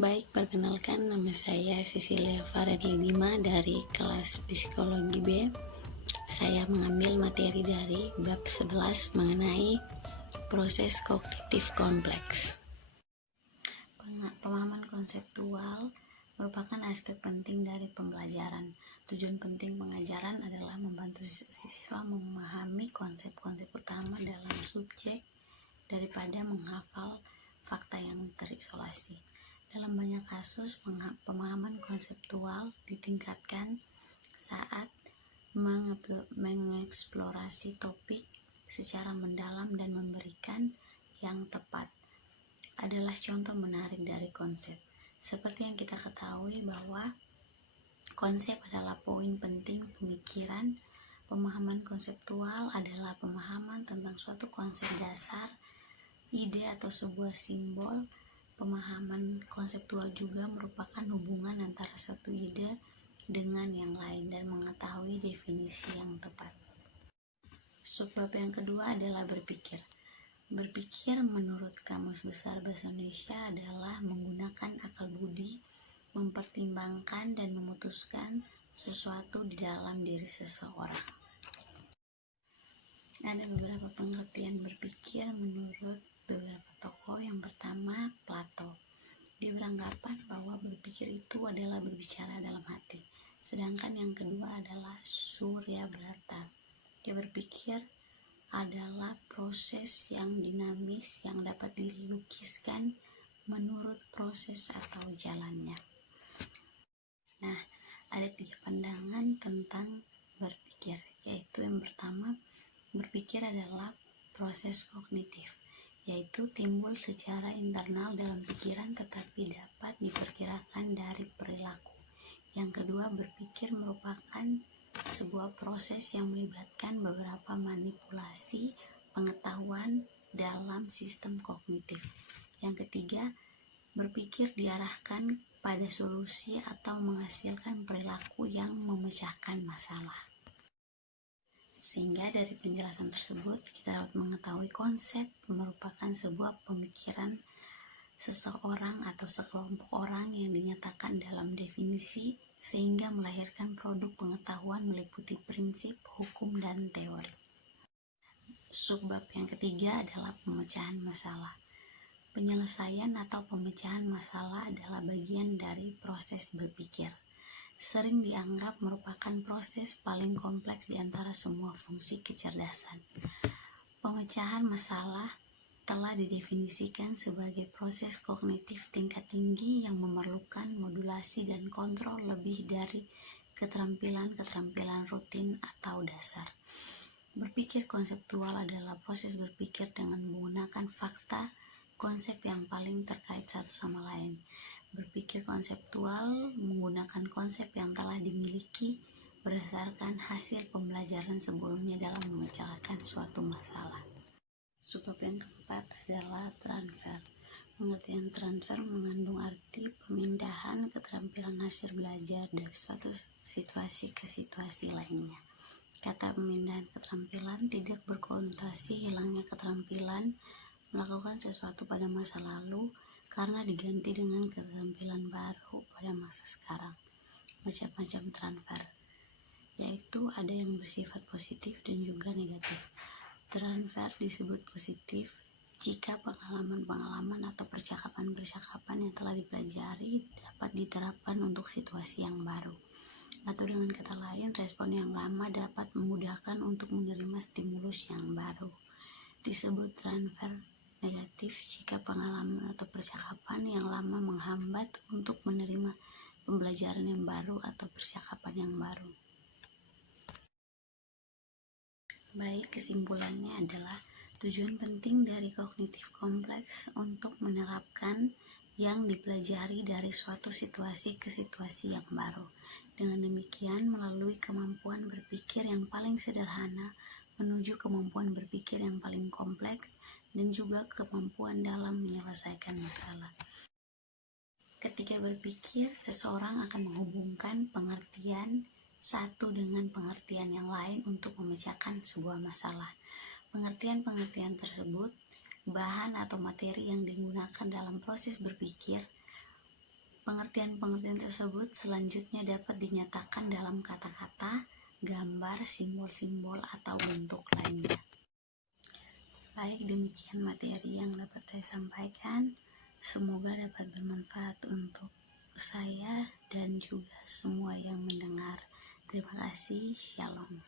Baik, perkenalkan nama saya Cecilia Farenlidima dari kelas Psikologi B. Saya mengambil materi dari bab 11 mengenai proses kognitif kompleks. Pemahaman konseptual merupakan aspek penting dari pembelajaran. Tujuan penting pengajaran adalah membantu siswa memahami konsep-konsep utama dalam subjek daripada menghafal fakta yang terisolasi. Dalam banyak kasus, pemahaman konseptual ditingkatkan saat mengeksplorasi topik secara mendalam dan memberikan yang tepat adalah contoh menarik dari konsep. Seperti yang kita ketahui bahwa konsep adalah poin penting pemikiran. Pemahaman konseptual adalah pemahaman tentang suatu konsep dasar, ide atau sebuah simbol. Pemahaman konseptual juga merupakan hubungan antara satu ide dengan yang lain dan mengetahui definisi yang tepat. Subbab yang kedua adalah berpikir. Berpikir menurut Kamus Besar Bahasa Indonesia adalah menggunakan akal budi, mempertimbangkan dan memutuskan sesuatu di dalam diri seseorang. Ada beberapa pengertian berpikir menurut beberapa tokoh. Yang pertama, Plato. Dia beranggapan bahwa berpikir itu adalah berbicara dalam hati. Sedangkan yang kedua adalah Suryabrata. Dia berpikir adalah proses yang dinamis yang dapat dilukiskan menurut proses atau jalannya. Nah, ada 3 pandangan tentang berpikir, yaitu yang pertama, berpikir adalah proses kognitif, yaitu timbul secara internal dalam pikiran tetapi dapat diperkirakan dari perilaku. Yang kedua, berpikir merupakan sebuah proses yang melibatkan beberapa manipulasi pengetahuan dalam sistem kognitif. Yang ketiga, berpikir diarahkan pada solusi atau menghasilkan perilaku yang memecahkan masalah. Sehingga dari penjelasan tersebut kita dapat mengetahui konsep merupakan sebuah pemikiran seseorang atau sekelompok orang yang dinyatakan dalam definisi sehingga melahirkan produk pengetahuan meliputi prinsip, hukum, dan teori. Subbab yang ketiga adalah pemecahan masalah. Penyelesaian atau pemecahan masalah adalah bagian dari proses berpikir. Sering dianggap merupakan proses paling kompleks di antara semua fungsi kecerdasan. Pemecahan masalah telah didefinisikan sebagai proses kognitif tingkat tinggi yang memerlukan modulasi dan kontrol lebih dari keterampilan-keterampilan rutin atau dasar. Berpikir konseptual adalah proses berpikir dengan menggunakan fakta, konsep yang paling terkait satu sama lain. Berpikir konseptual menggunakan konsep yang telah dimiliki berdasarkan hasil pembelajaran sebelumnya dalam memecahkan suatu masalah. Subbab yang keempat adalah transfer. Pengertian transfer mengandung arti pemindahan keterampilan hasil belajar dari suatu situasi ke situasi lainnya. Kata pemindahan keterampilan tidak berkonotasi hilangnya keterampilan melakukan sesuatu pada masa lalu karena diganti dengan keterampilan baru pada masa sekarang. Macam-macam transfer, yaitu ada yang bersifat positif dan juga negatif. Transfer disebut positif jika pengalaman-pengalaman atau percakapan-percakapan yang telah dipelajari dapat diterapkan untuk situasi yang baru. Atau dengan kata lain, respon yang lama dapat memudahkan untuk menerima stimulus yang baru. Disebut transfer negatif jika pengalaman atau percakapan yang lama menghambat untuk menerima pembelajaran yang baru atau percakapan yang baru. Baik, kesimpulannya adalah tujuan penting dari kognitif kompleks untuk menerapkan yang dipelajari dari suatu situasi ke situasi yang baru. Dengan demikian, melalui kemampuan berpikir yang paling sederhana menuju kemampuan berpikir yang paling kompleks dan juga kemampuan dalam menyelesaikan masalah. Ketika berpikir, seseorang akan menghubungkan pengertian satu dengan pengertian yang lain untuk memecahkan sebuah masalah. Pengertian-pengertian tersebut, bahan atau materi yang digunakan dalam proses berpikir, Pengertian-pengertian tersebut selanjutnya dapat dinyatakan dalam kata-kata, gambar, simbol-simbol, atau bentuk lainnya. Baik, demikian materi yang dapat saya sampaikan. Semoga dapat bermanfaat untuk saya dan juga semua yang mendengar. Terima kasih. Shalom.